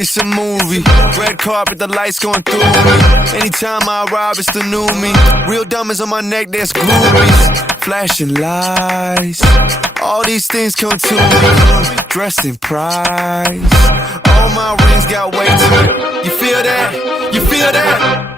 It's a movie. Red carpet, the lights going through me. Anytime I arrive, it's the new me. Real diamonds on my neck, that's groupies. Flashing lights. All these things come to me. Dressed in price. All my rings got weight to it. You feel that? You feel that?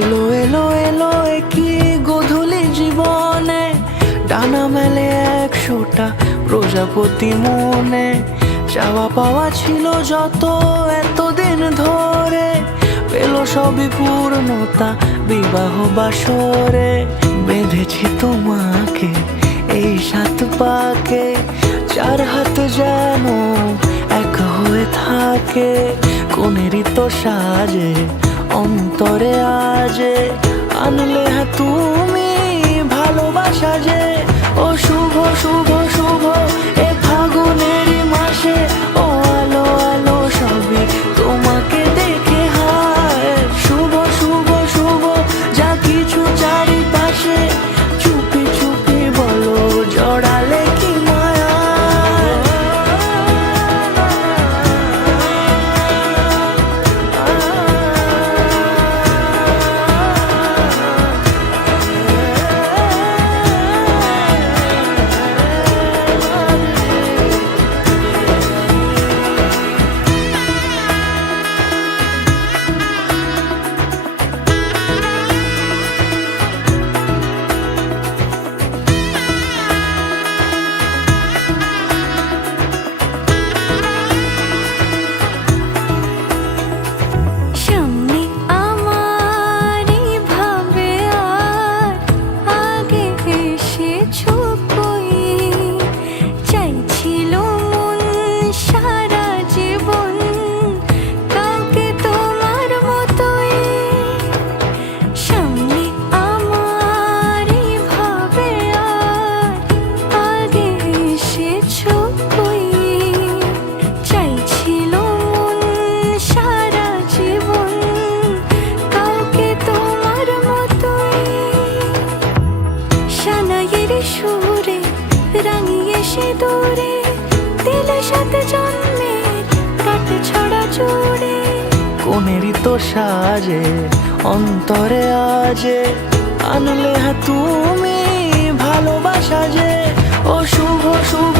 এলো এলো এলো কি গোধূলি জীবনে, ডানা মেলে 100টা প্রজাপতি মনে। চাওয়া পাওয়া ছিল যত এতদিন ধরে, পেল সবই পূর্ণতা বিবাহ বাসরে। বেঁধেছি তোমাকে এই 7 পাকে, 4 হাত যেন এক হয়ে থাকে। কোনেরই তো সাজে অন্তরে আজে, আনলে হ্যাঁ তুমি ভালোবাসা যে। ও শুভ শুভ শুভ এ ফাগুনেরই মাসে, ও আলো আলো সবই তোমাকে দেখে হায়। শুভ শুভ শুভ যা কিছু চারিপাশে, চুপি চুপি বলো জড়ালে কি মায়া। সুরে রাঙিয়ে সে দূরে, দিলে 7 জন্মের কাট ছড়া জোড়ে। কোনেরই তো সাজে অন্তরে আজে, আনলে হ্যাঁ তুমি ভালোবাসা যে। ও শুভ শুভ